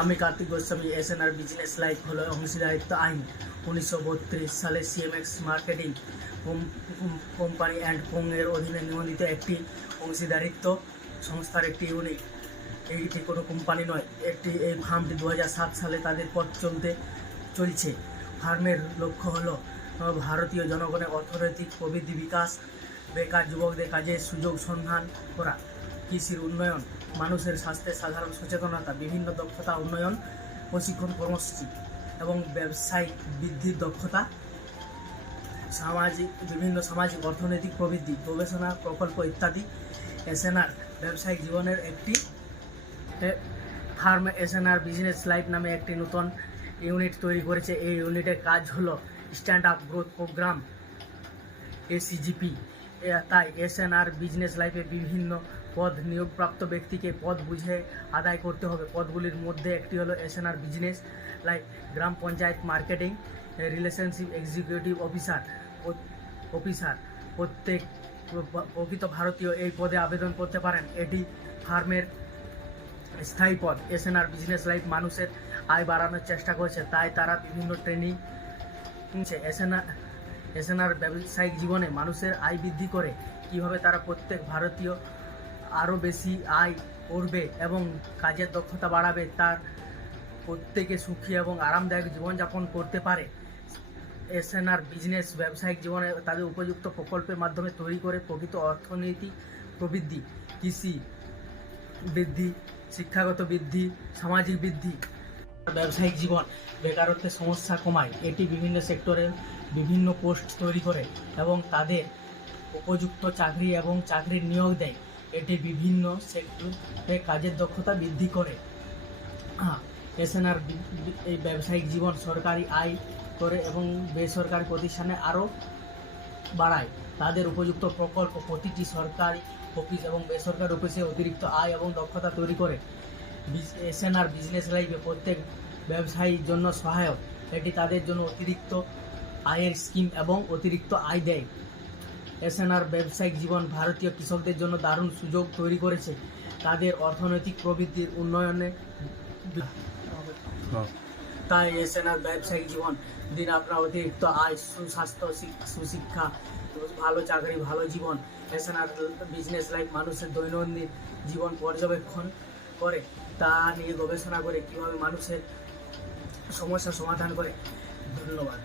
আমি Kartik Goswami. SNR business life হলো অংশীদারিত্ব আইন 1932 সালে সিএমএক্স মার্কেটিং কোম্পানি অ্যান্ড কোং এর অধীনে নিবন্ধিত একটি অংশীদারিত্ব সংস্থার একটি ইউনিট। এইটি কোনো কোম্পানি নয়। এই ফার্মটি 2007 সালে তাদের পথ চলছে। ফার্মের লক্ষ্য হলো ভারতীয় জনগণের অর্থনৈতিক প্রবৃদ্ধি বিকাশ, বেকার যুবকদের কাজের সুযোগ সন্ধান করা, কৃষির উন্নয়ন, মানুষের স্বাস্থ্যের সাধারণ সচেতনতা, বিভিন্ন দক্ষতা উন্নয়ন প্রশিক্ষণ কর্মসূচি এবং ব্যবসায়িক বৃদ্ধির দক্ষতা, বিভিন্ন সামাজিক অর্থনৈতিক প্রবৃদ্ধি, গবেষণা প্রকল্প ইত্যাদি। এসএনআর ব্যবসায়িক জীবনের একটি ফার্ম এসএনআর বিজনেস লাইফ নামে একটি নতুন ইউনিট তৈরি করেছে। এই ইউনিটের কাজ হলো স্ট্যান্ড আপ গ্রোথ প্রোগ্রাম এসিজিপি। তাই এসএনআর বিজনেস লাইফে বিভিন্ন পদ নিয়োগপ্রাপ্ত ব্যক্তিকে পদ বুঝে আদায় করতে হবে। পদগুলির মধ্যে একটি হলো এসএনআর বিজনেস লাইফ গ্রাম panchayat marketing relationship executive officer. প্রত্যেক প্রকৃত ভারতীয় এই পদে আবেদন করতে পারেন। এটি ফার্মের স্থায়ী পদ। এসএনআর বিজনেস লাইফ মানুষের আয় বাড়ানোর চেষ্টা করছে, তাই তারা বিভিন্ন ট্রেনিং নিচ্ছে। এসএনআর ব্যবসায়িক জীবনে মানুষের আয় বৃদ্ধি করে কিভাবে তারা প্রত্যেক ভারতীয় আরও বেশি আয় করবে এবং কাজের দক্ষতা বাড়াবে, তার প্রত্যেকে সুখী এবং আরামদায়ক জীবনযাপন করতে পারে। এসএনআর বিজনেস ব্যবসায়িক জীবনে তাদের উপযুক্ত প্রকল্পের মাধ্যমে তৈরি করে প্রকৃত অর্থনৈতিক প্রবৃদ্ধি, কৃষি বৃদ্ধি, শিক্ষাগত বৃদ্ধি, সামাজিক বৃদ্ধি। ব্যবসায়িক জীবন বেকারত্বের সমস্যা কমায়। এটি বিভিন্ন সেক্টরে বিভিন্ন পোস্ট তৈরি করে এবং তাদের উপযুক্ত চাকরি এবং চাকরির নিয়োগ দেয়। এটি বিভিন্ন সেক্টরে কাজের দক্ষতা বৃদ্ধি করে। এসএনআর এই ব্যবসায়িক জীবন সরকারি আয় করে এবং বেসরকারি প্রতিষ্ঠানে আরও বাড়ায়। তাদের উপযুক্ত প্রকল্প প্রতিটি সরকারি অফিস এবং বেসরকারি অফিসে অতিরিক্ত আয় এবং দক্ষতা তৈরি করে। এসএনআর বিজনেস লাইফে প্রত্যেক ব্যবসায়ীর জন্য সহায়ক। এটি তাদের জন্য অতিরিক্ত আয়ের স্কিম এবং অতিরিক্ত আয় দেয়। এসএনআর ব্যবসায়িক জীবন ভারতীয় কৃষকদের জন্য দারুণ সুযোগ তৈরি করেছে তাদের অর্থনৈতিক প্রবৃদ্ধির উন্নয়নে। তাই এসএনআর ব্যবসায়িক জীবন দিন আপনার অতিরিক্ত আয়, সুস্বাস্থ্য, সুশিক্ষা, ভালো চাকরি, ভালো জীবন। এসএনআর বিজনেস লাইফ মানুষের দৈনন্দিন জীবন পর্যবেক্ষণ করে, তা নিয়ে গবেষণা করে কীভাবে মানুষের সমস্যার সমাধান করে। ধন্যবাদ।